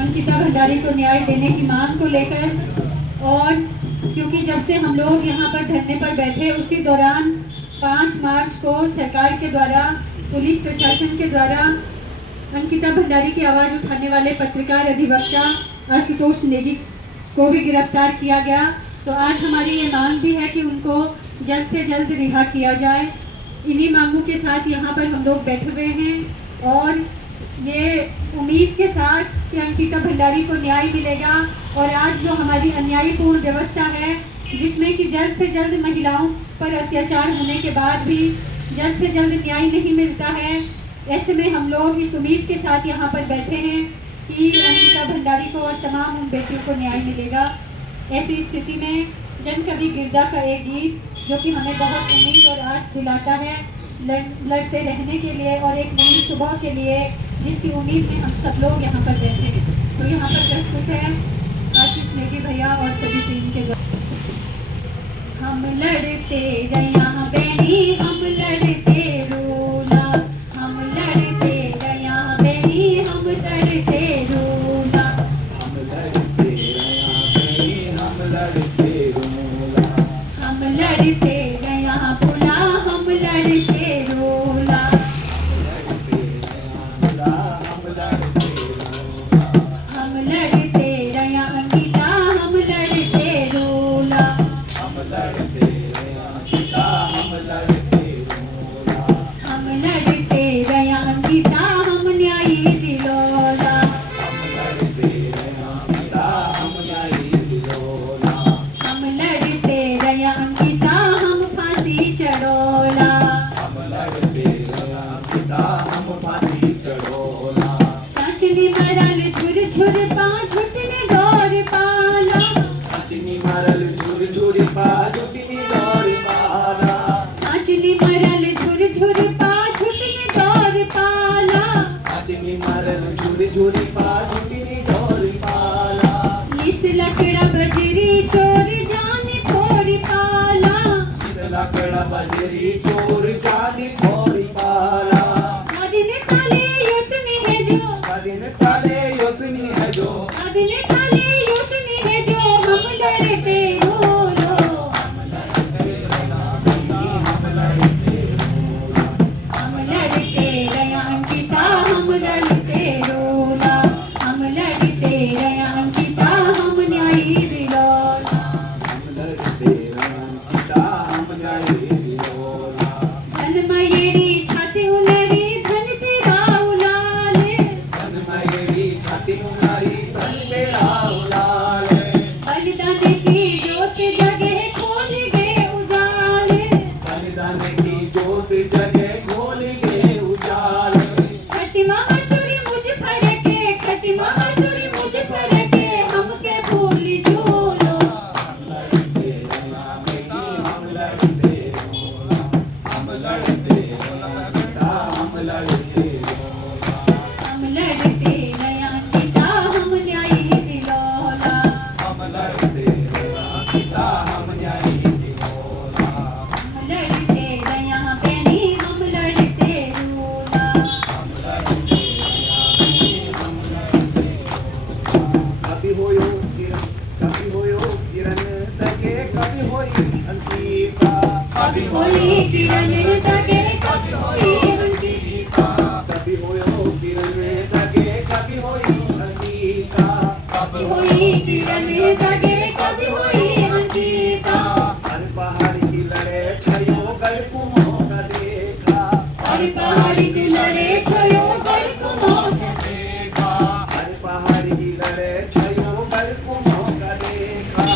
अंकिता भंडारी को न्याय देने की मांग को लेकर। और क्योंकि जब से हम लोग यहाँ पर धरने पर बैठे उसी दौरान 5 मार्च को सरकार के द्वारा, पुलिस प्रशासन के द्वारा अंकिता भंडारी की आवाज़ उठाने वाले पत्रकार अधिवक्ता आशुतोष नेगी को भी गिरफ्तार किया गया। तो आज हमारी ये मांग भी है कि उनको जल्द से जल्द रिहा किया जाए। इन्हीं मांगों के साथ यहाँ पर हम लोग बैठे हुए हैं और ये उम्मीद के साथ कि अंकिता भंडारी को न्याय मिलेगा। और आज जो हमारी अन्यायपूर्ण व्यवस्था है जिसमें कि जल्द से जल्द महिलाओं पर अत्याचार होने के बाद भी जल्द से जल्द न्याय नहीं मिलता है, ऐसे में हम लोग इस उम्मीद के साथ यहाँ पर बैठे हैं कि अंकिता भंडारी को और तमाम उन बेटियों को न्याय मिलेगा। ऐसी स्थिति में जनकवि गिरदा का एक गीत जो कि हमें बहुत उम्मीद और आस दिलाता है लड़ते रहने के लिए और एक नई सुबह के लिए, जिसकी उम्मीद में हम सब लोग यहाँ पर बैठे हैं। तो यहाँ पर प्रस्तुत है आशीष नेगी भैया और सभी टीम के द्वारा। हम लड़ते रहा बेनी, हम लड़ते रोना, हम लड़ते रहा बेनी, हम लड़ते रोना, हम लड़ते रहा बेनी, हम लड़ते रोना, हम लड़ते रहा भुला, हम लड़ते रोला, हम लड़ते रोना, हम लड़ते रहा अंकिता, हम लड़ते रोला, हम लड़ते रहा अंकिता, हम लड़ते रोना, हम लड़ते रहा अंकिता, हम न्याय दिलोला, हम लड़ते रहा अंकिता, हम न्याय दिलोला, हम लड़ते रहा अंकिता, हम फांसी चढ़ोला, हम लड़ते रहा अंकिता, हम फांसी चढ़ोला, साचनी मरल झुर झुर पा झुटने डोर पाला, साचनी मरल झुर झुर पा झुटनी डोर पाला, साचनी मरल झुर झुर पा झुटने डोर पाला, साचनी मरल झुर झुर पा झुटनी डोर पाला, इस लकड़ा बजरी चोर जाने फोड़ पाला, इस लकड़ा बजरी चोर जानी फोरी पाला, दिन काले योसनी है जो, दिन काले योसनी है जो, दिन काले योसनी है जो, हम लड़ते रोलो, हम लड़ते रहा बेनी, हम लड़ते रोना, हम लड़ते रहा अंकिता, हम लड़ते रोला, हम लड़ते रहा अंकिता, हम न्याय दिलोला, हम लड़ते रहा अंकिता, हम न्याय दिलोला, धनमयेरी छाती हुनरी धन तेरा उलाले, धनमयी छाती उनारी धन तेरा उलाले, बलिदान की जोत जगे खोल गए उजाले, बलिदान की जोत जगे खोल गे उजाले, खटिमा मसूरी मुझ फरके, खटिमा मसूरी मुझ फरके, हमके भूल झूलो, हम लड़ते रहा बेनी, हम लड़ते रोना, हम लड़ते रहा अंकिता, हम लड़ते रोना, हम लड़ते रहा अंकिता, हम न्याय दिलोला, हम लड़ते रहा अंकिता, हम न्याय दिलोला, हम लड़ते रहा बेनी, हम लड़ते रोला, हम लड़ते रहा बेनी, हम लड़ते रोना, कभी होयो किरण, कभी होयो किरण तके, कभी होई अंकिता, कभी होई किरण तके, कभी होई अंकिता, कभी होयो किरण तके, कभी होई अंकिता, कभी होई किरण तके, कभी होई अंकिता, हर पहाड़ की लड़े छयो गढ़ कुमो का देखा, हर पहाड़ी की लड़े छयो गढ़ को मौत देखा, हर पहाड़ की लड़े छयो गढ़ कुमो का देखा,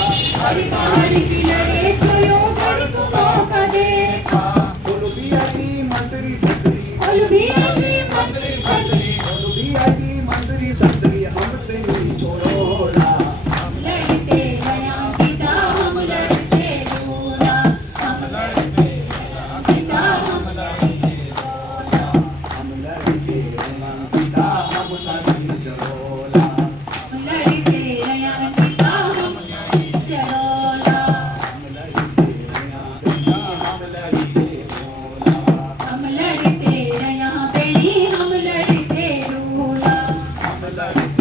हर पहाड़ी की लड़े छयो गढ़ को मौका देखा, कोलंबिया की मंत्री संतरी, और भी अपनी मंत्री संतरी, कोलंबिया की मंत्री संतरी, हम तेरी छोड़ोला, हम लड़ते रहा अंकिता, हम लड़ते रोला, हम लड़ते रहा अंकिता, हम लड़ते रोला, हम लड़के रहा अंकिता, हम लड़के चलोला, हम लड़ते रहा अंकिता, हम लड़ते चलोला, हम लड़के रहा अंकिता, हम लड़के चलोला, हम लड़ते रहा बेनी, हम लड़ते रोला, हम लड़के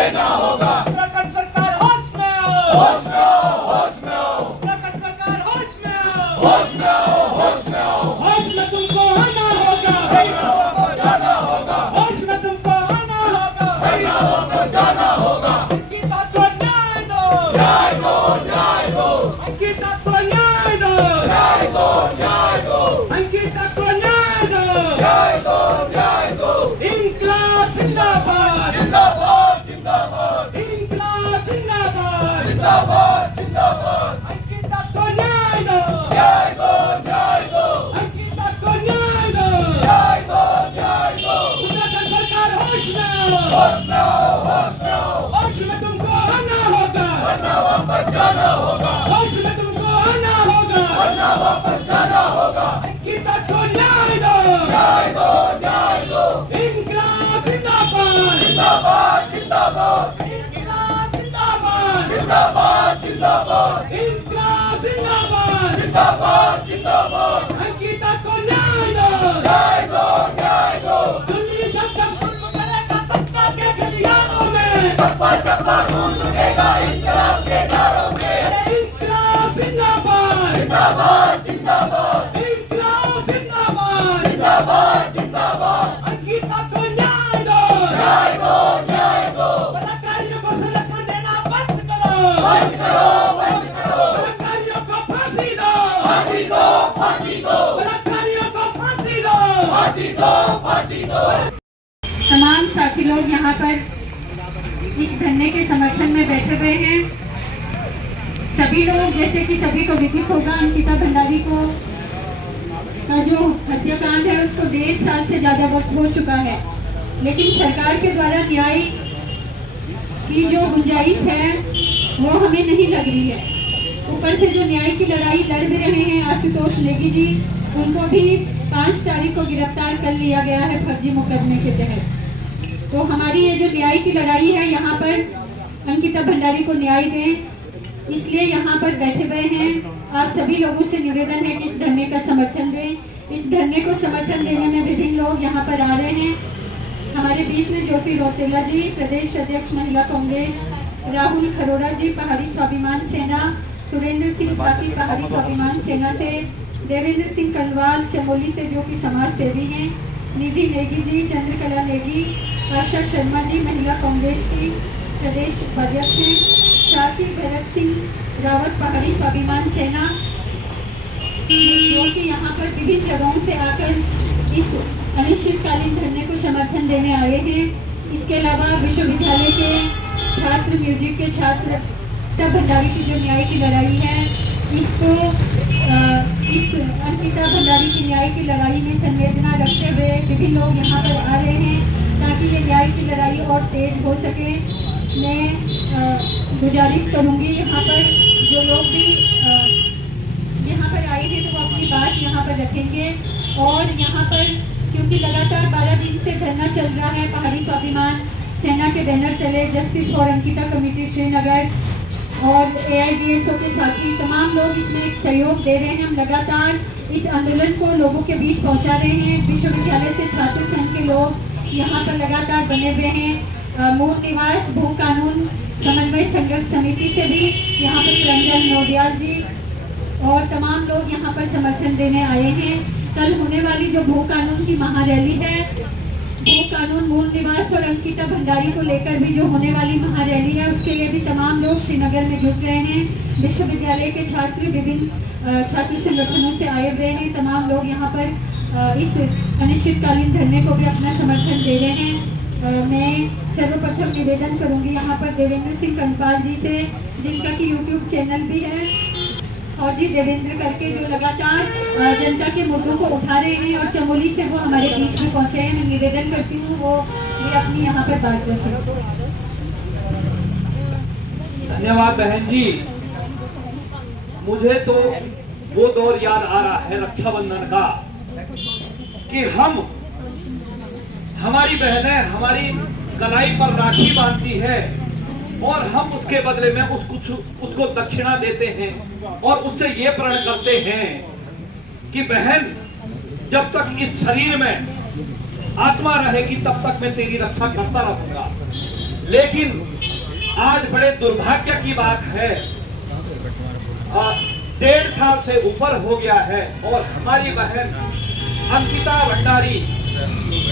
देना होगा। उत्तराखंड सरकार होश में आओ, होश में आओ, होश में आओ। उत्तराखंड सरकार होश में आओ, होश में आओ, होश में आओ। होश में तुमको आना होगा, महिलाओं को जाना होगा। होश में तुमको आना होगा, महिलाओं को जाना होगा। अंकिता को न्याय दो, न्याय दो, न्याय दो। अंकिता को न्याय दो, न्याय दो, न्याय दो। अंकिता को न्याय दो, न्याय दो, न्याय दो। इंकलाब जिंदाबाद, जिंदाबाद, जिंदाबाद। इंकलाब जिंदाबाद, जिंदाबाद, जिंदाबाद। अंकिता को न्याय दो, न्याय दो, न्याय दो। अंकिता को न्याय दो, न्याय दो, न्याय दो। उत्तराखंड सरकार होश में आओ, होश में आओ, होश में आओ। होश में तुमको आना होगा, वरना वापस जाना होगा। होश में तुमको आना होगा, वरना वापस जाना होगा। अंकिता को न्याय दो, न्याय दो, न्याय दो। इंकलाब जिंदाबाद, जिंदाबाद, जिंदाबाद। इंकलाब जिंदाबाद, जिंदाबाद, जिंदाबाद। इंकलाब जिंदाबाद, जिंदाबाद, जिंदाबाद। अंकिता को न्याय दो, न्याय दो, न्याय दो। दिल्ली जब जुल्म करेगा सत्ता के गलियारों में, चप्पा चप्पा गूंज उठेगा इंकलाब के नारों से। इंकलाब जिंदाबाद, जिंदाबाद, जिंदाबाद। इंकलाब जिंदाबाद, जिंदाबाद, जिंदाबाद। अंकिता को न्याय दो, न्याय दो, न्याय दो। बलात्कारियों को संरक्षण देना बंद करो, बंद करो, बंद करो। बलात्कारियों को फांसी दो, फांसी दो, फांसी दो। बलात्कारियों को फांसी दो, फांसी दो, फांसी दो। तमाम साथी लोग यहाँ पर इस धरने के समर्थन में बैठे हुए हैं। सभी लोग, जैसे कि सभी को विदित होगा, अंकिता भंडारी को का जो हत्याकांड है उसको 1.5 साल से ज़्यादा वक्त हो चुका है, लेकिन सरकार के द्वारा न्याय की जो गुंजाइश है वो हमें नहीं लग रही है। ऊपर से जो न्याय की लड़ाई लड़ भी रहे हैं आशुतोष नेगी जी, उनको भी 5 तारीख को गिरफ्तार कर लिया गया है फर्जी मुकदमे के तहत। तो हमारी ये जो न्याय की लड़ाई है, यहाँ पर अंकिता भंडारी को न्याय दें, इसलिए यहाँ पर बैठे हुए हैं। आप सभी लोगों से निवेदन है कि इस धरने का समर्थन दें। इस धरने को समर्थन देने में विभिन्न लोग यहाँ पर आ रहे हैं। हमारे बीच में ज्योति रौतेला जी, प्रदेश अध्यक्ष महिला कांग्रेस, राहुल खरोड़ा जी पहाड़ी स्वाभिमान सेना, सुरेंद्र सिंह पाती पहाड़ी स्वाभिमान सेना से, देवेंद्र सिंह कलवाल चमोली से जो कि समाज सेवी हैं, निधि नेगी जी, चंद्रकला नेगी, आशा शर्मा जी महिला कांग्रेस की प्रदेश अध्यक्ष हैं, साथ ही भरत सिंह रावत पहाड़ी स्वाभिमान सेना, जो कि यहाँ पर विभिन्न जगहों से आकर इस अनिश्चितकालीन धरने को समर्थन देने आए हैं। इसके अलावा विश्वविद्यालय के छात्र, म्यूजिक के छात्र, अंकिता भंडारी की जो न्याय की लड़ाई है, इसको इस अंकिता भंडारी की न्याय की लड़ाई में संवेदना रखते हुए विभिन्न लोग यहाँ पर आ रहे हैं ताकि ये न्याय की लड़ाई और तेज हो सके। मैं गुजारिश करूँगी यहाँ पर जो लोग भी यहाँ पर आए हैं तो वो अपनी बात यहाँ पर रखेंगे। और यहाँ पर क्योंकि लगातार 12 दिन से धरना चल रहा है पहाड़ी स्वाभिमान सेना के बैनर तले, justice for Ankita committee Srinagar और AIDSO के साथी तमाम लोग इसमें एक सहयोग दे रहे हैं। हम लगातार इस आंदोलन को लोगों के बीच पहुंचा रहे हैं। विश्वविद्यालय से छात्र संघ के लोग यहाँ पर लगातार बने हुए हैं। मूल निवास भू कानून समन्वय संघर्ष समिति से भी यहाँ पर रंजन नोडियाल जी और तमाम लोग यहाँ पर समर्थन देने आए हैं। कल होने वाली जो भू कानून की महारैली है, भू कानून, मूल निवास और अंकिता भंडारी को लेकर भी जो होने वाली महारैली है, उसके लिए भी तमाम लोग श्रीनगर में जुट रहे हैं। विश्वविद्यालय के छात्र विभिन्न छात्र संगठनों से आए हुए हैं। तमाम लोग यहाँ पर इस अनिश्चितकालीन धरने को भी अपना समर्थन दे रहे हैं। मैं सर्वप्रथम निवेदन करूंगी यहाँ पर देवेंद्र सिंह कनपाल जी से, जिनका कि YouTube चैनल भी है, और जी देवेंद्र करके जो लगातार जनता के मुद्दों को उठा रहे हैं और चमोली से वो हमारे बीच में पहुंचे हैं। मैं निवेदन करती हूँ वो भी अपनी यहाँ पर बात रखें। धन्यवाद बहन जी। मुझे तो वो दौर याद आ रहा है रक्षाबंधन का कि हमारी बहनें हमारी कलाई पर राखी बांधती है और हम उसके बदले में उसको दक्षिणा देते हैं और उससे ये प्रण करते हैं कि बहन, जब तक इस शरीर में आत्मा रहेगी तब तक मैं तेरी रक्षा करता रहूंगा। लेकिन आज बड़े दुर्भाग्य की बात है, 1.5 साल से ऊपर हो गया है और हमारी बहन अंकिता भंडारी,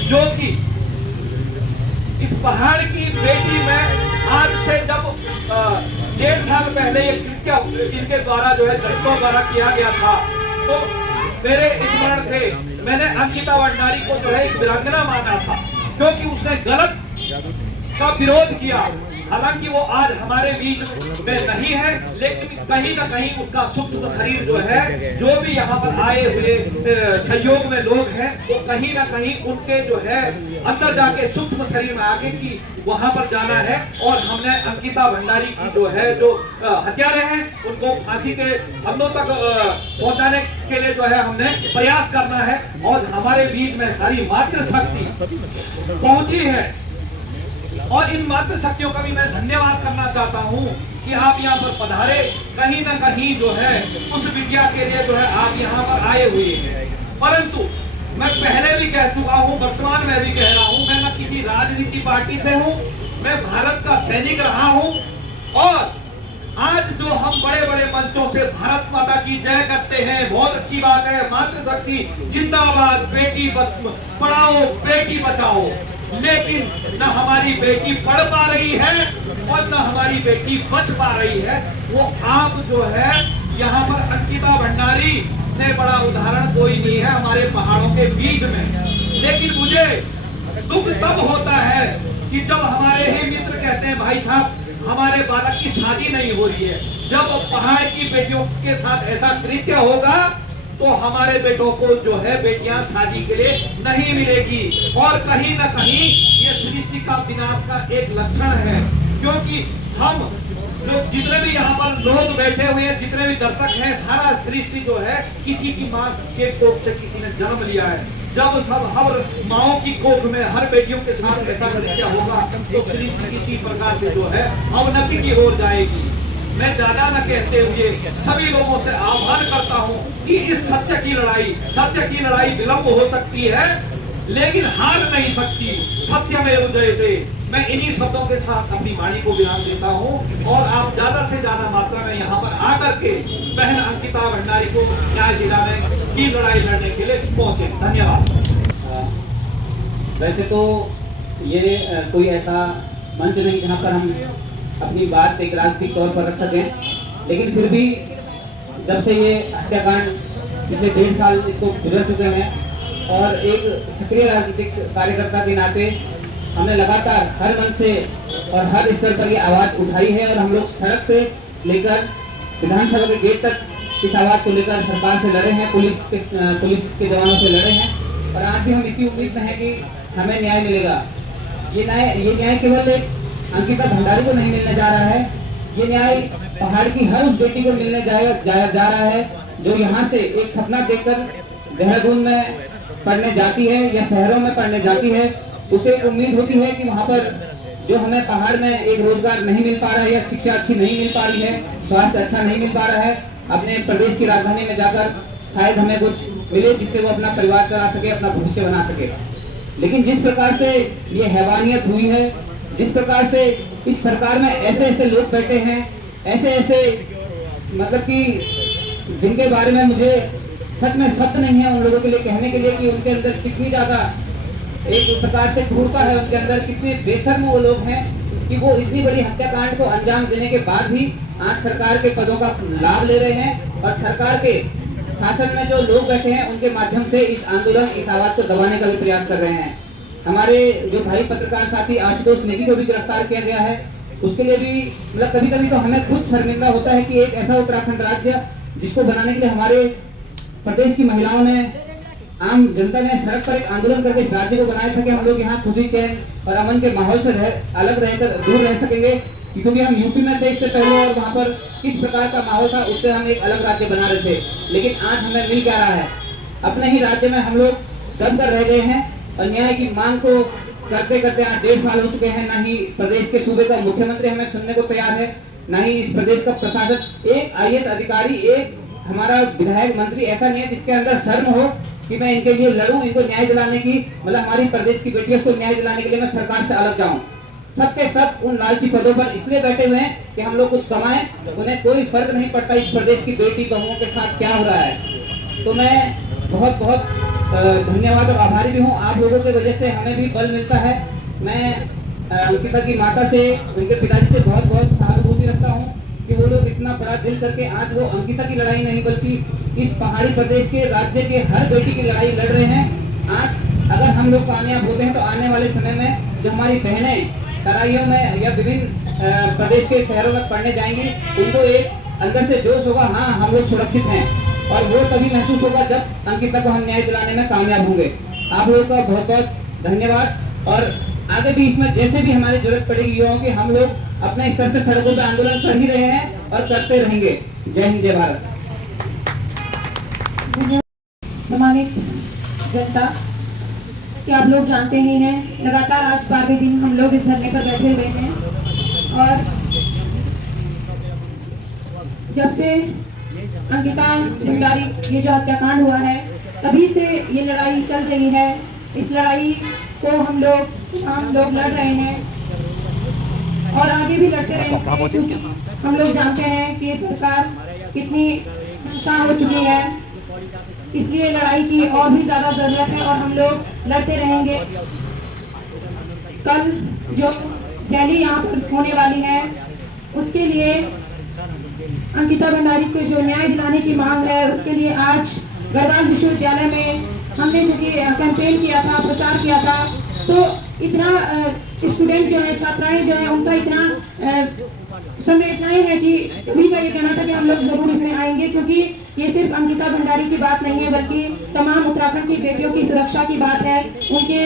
जो कि इस पहाड़ की बेटी में आज से जब 1.5 साल पहले ये कृत्य इनके द्वारा जो है दलितों द्वारा किया गया था, तो मेरे स्मरण से मैंने अंकिता भंडारी को जो है एक वीरांगना माना था, क्योंकि उसने गलत का विरोध किया। हालांकि वो आज हमारे बीच में नहीं है, लेकिन कहीं ना कहीं उसका सूक्ष्म शरीर जो है, जो भी यहाँ पर आए हुए सहयोग में लोग हैं, वो कहीं ना कहीं उनके जो है अंदर जाके सूक्ष्म शरीर में आके कि वहां पर जाना है और हमने अंकिता भंडारी की जो है जो हत्यारे हैं उनको फांसी के फंदों तक पहुंचाने के लिए जो है हमने प्रयास करना है। और हमारे बीच में सारी मातृशक्ति पहुंची है और इन मातृ शक्तियों का भी मैं धन्यवाद करना चाहता हूं कि आप यहाँ पर पधारे। कहीं ना कहीं जो है उस विद्या के लिए जो है आप यहाँ पर आए हुए हैं, परंतु मैं पहले भी कह चुका हूं, वर्तमान में भी कह रहा हूं, मैं न किसी राजनीति पार्टी से हूं, मैं भारत का सैनिक रहा हूं। और आज जो हम बड़े बड़े मंचों से भारत माता की जय करते हैं, बहुत अच्छी बात है, मातृशक्ति जिंदाबाद, बेटी पढ़ाओ बेटी बचाओ, लेकिन न हमारी बेटी पढ़ पा रही है और न हमारी बेटी बच पा रही है। वो आप जो है यहाँ पर अंकिता भंडारी से बड़ा उदाहरण कोई नहीं है हमारे पहाड़ों के बीच में। लेकिन मुझे दुख तब होता है कि जब हमारे ही मित्र कहते हैं भाई साहब हमारे बालक की शादी नहीं हो रही है। जब पहाड़ की बेटियों के साथ ऐसा कृत्य होगा तो हमारे बेटों को जो है बेटियां शादी के लिए नहीं मिलेगी। और कहीं ना कहीं ये सृष्टि का विनाश का एक लक्षण है, क्योंकि हम जो जितने भी यहाँ पर लोग बैठे हुए हैं, जितने भी दर्शक हैं, सारा सृष्टि जो है किसी की मां के कोख से किसी ने जन्म लिया है। जब सब हर माओ की कोख में हर बेटियों के साथ ऐसा कृत्य होगा तो सृष्टि किसी प्रकार से जो है अवनति की ओर जाएगी। मैं ज्यादा न कहते हुए सभी लोगों से आह्वान करता हूं कि इस सत्य की लड़ाई विलंब हो सकती है लेकिन हार नहीं सकती। सत्य में जयते। मैं इन्हीं शब्दों के साथ अपनी वाणी को विराम देता हूं और आप ज्यादा से ज्यादा मात्रा में यहाँ पर आकर के बहन अंकिता भंडारी को न्याय दिलाने की लड़ाई लड़ने के लिए पहुंचे। धन्यवाद। वैसे तो ये कोई ऐसा मंच नहीं जहाँ पर हम अपनी बात एक राजनीतिक तौर पर रख सकें, लेकिन फिर भी जब से ये हत्याकांड पिछले 1.5 साल इसको गुजर चुके हैं और एक सक्रिय राजनीतिक कार्यकर्ता के नाते हमने लगातार हर मंच से और हर स्तर पर ये आवाज़ उठाई है और हम लोग सड़क से लेकर विधानसभा के गेट तक इस आवाज़ को लेकर सरकार से लड़े हैं, पुलिस के जवानों से लड़े हैं और आज भी हम इसी उम्मीद में हैं कि हमें न्याय मिलेगा। ये न्याय केवल एक अंकिता भंडारी को नहीं मिलने जा रहा है, ये न्याय पहाड़ की हर उस बेटी को मिलने जा रहा है जो यहाँ से एक सपना देखकर देहरादून में पढ़ने जाती है या शहरों में पढ़ने जाती है। उसे एक उम्मीद होती है कि वहाँ पर जो हमें पहाड़ में एक रोजगार नहीं मिल पा रहा है या शिक्षा अच्छी नहीं मिल पा रही है, स्वास्थ्य अच्छा नहीं मिल पा रहा है, अपने प्रदेश की राजधानी में जाकर शायद हमें कुछ मिले जिससे वो अपना परिवार चला सके, अपना भविष्य बना सके। लेकिन जिस प्रकार से ये हैवानियत हुई है, जिस प्रकार से इस सरकार में ऐसे लोग बैठे हैं, ऐसे मतलब कि जिनके बारे में मुझे सच में शब्द नहीं है उन लोगों के लिए कहने के लिए कि उनके अंदर कितनी ज्यादा एक प्रकार से क्रूरता है, उनके अंदर कितने बेशर्म वो लोग हैं कि वो इतनी बड़ी हत्याकांड को अंजाम देने के बाद भी आज सरकार के पदों का लाभ ले रहे हैं और सरकार के शासन में जो लोग बैठे हैं उनके माध्यम से इस आंदोलन, इस आवाज को दबाने का भी प्रयास कर रहे हैं। हमारे जो भाई पत्रकार साथी आशुतोष नेगी को भी गिरफ्तार किया गया है, उसके लिए भी मतलब कभी कभी तो हमें खुद शर्मिंदा होता है कि एक ऐसा उत्तराखंड राज्य जिसको बनाने के लिए हमारे प्रदेश की महिलाओं ने, आम जनता ने सड़क पर एक आंदोलन करके इस राज्य को बनाया था कि हम लोग यहाँ खुशी चैन और अमन के माहौल से अलग रहकर दूर रह सकेंगे, क्योंकि हम यूपी में थे इससे पहले और वहाँ पर किस प्रकार का माहौल था उससे हम एक अलग राज्य बना रहे थे। लेकिन आज हमें मिल क्या रहा है, अपने ही राज्य में हम लोग दम कर रह गए हैं और न्याय की मांग को करते करते आज 1.5 साल हो चुके हैं। ना ही प्रदेश के सूबे का मुख्यमंत्री हमें सुनने को तैयार है, ना ही इस प्रदेश का प्रशासन, एक IAS अधिकारी, एक हमारा विधायक मंत्री ऐसा नहीं है जिसके अंदर शर्म हो कि मैं इनके लिए लड़ूं, इनको न्याय दिलाने की, मतलब हमारी प्रदेश की बेटियों को न्याय दिलाने के लिए मैं सरकार से अलग जाऊं। सबके सब उन लालची पदों पर इसलिए बैठे हुए हैं कि हम लोग कुछ कमाएं, उन्हें कोई फर्क नहीं पड़ता इस प्रदेश की बेटी बहुओं के साथ क्या हो रहा है। तो मैं बहुत बहुत धन्यवाद और आभारी भी हूँ, आप लोगों की वजह से हमें भी बल मिलता है। मैं अंकिता की माता से, उनके पिताजी से बहुत बहुत सहानुभूति रखता हूँ कि वो लोग इतना बड़ा दिल करके आज वो अंकिता की लड़ाई नहीं बल्कि इस पहाड़ी प्रदेश के राज्य के हर बेटी की लड़ाई लड़ रहे हैं। आज अगर हम लोग कामयाब होते हैं तो आने वाले समय में जो हमारी बहनें तराइयों में या विभिन्न प्रदेश के शहरों में पढ़ने जाएंगी, उनको एक अंदर से जोश होगा, हाँ हम लोग सुरक्षित हैं, और वो तभी महसूस होगा जब अंकिता को हम न्याय दिलाने में कामयाब होंगे। आप लोगों का बहुत बहुत धन्यवाद, और आगे भी इसमें जैसे भी हमारी जरूरत पड़ेगी युवाओं की, हम लोग अपने स्तर से सड़कों पर आंदोलन कर ही रहे हैं और करते रहेंगे। जय हिंद, जय भारत। सम्मानित जनता, कि आप लोग जानते ही हैं लगातार आज 12वें दिन हम लोग इस धरने पर बैठे हुए हैं, और जब से अंकिता भंडारी ये जो हत्याकांड हुआ है तभी से ये लड़ाई चल रही है। इस लड़ाई को हम लोग लड़ रहे हैं और आगे भी लड़ते रहेंगे, क्योंकि हम लोग जानते हैं कि ये सरकार कितनी परेशान हो चुकी है, इसलिए लड़ाई की और भी ज्यादा जरूरत है और हम लोग लड़ते रहेंगे। कल जो रैली यहाँ पर होने वाली है उसके लिए अंकिता भंडारी को जो न्याय दिलाने की मांग है, उसके लिए आज गढ़वाल विश्वविद्यालय में हमने जो कि कैंपेन किया था, प्रचार किया था, तो इतना स्टूडेंट जो है, छात्राएं जो है, उनका इतना समय इतना ही है कि सभी का ये कहना था कि हम लोग जरूर इसमें आएंगे, क्योंकि ये सिर्फ अंकिता भंडारी की बात नहीं है बल्कि तमाम उत्तराखंड की बेटियों की सुरक्षा की बात है, उनके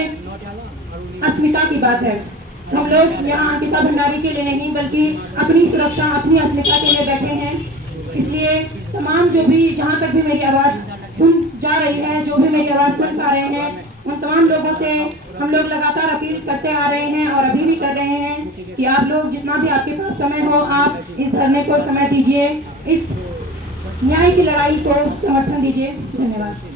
अस्मिता की बात है। हम लोग यहाँ अंकिता भंडारी के लिए नहीं बल्कि अपनी सुरक्षा, अपनी अस्मिता के लिए बैठे हैं। इसलिए तमाम जो भी, जहाँ तक भी मेरी आवाज़ सुन जा रही है, जो भी मेरी आवाज़ सुन पा रहे हैं, उन तमाम लोगों से हम लोग लगातार अपील करते आ रहे हैं और अभी भी कर रहे हैं कि आप लोग जितना भी आपके पास समय हो, आप इस धरने को समय दीजिए, इस न्याय की लड़ाई को समर्थन दीजिए। धन्यवाद।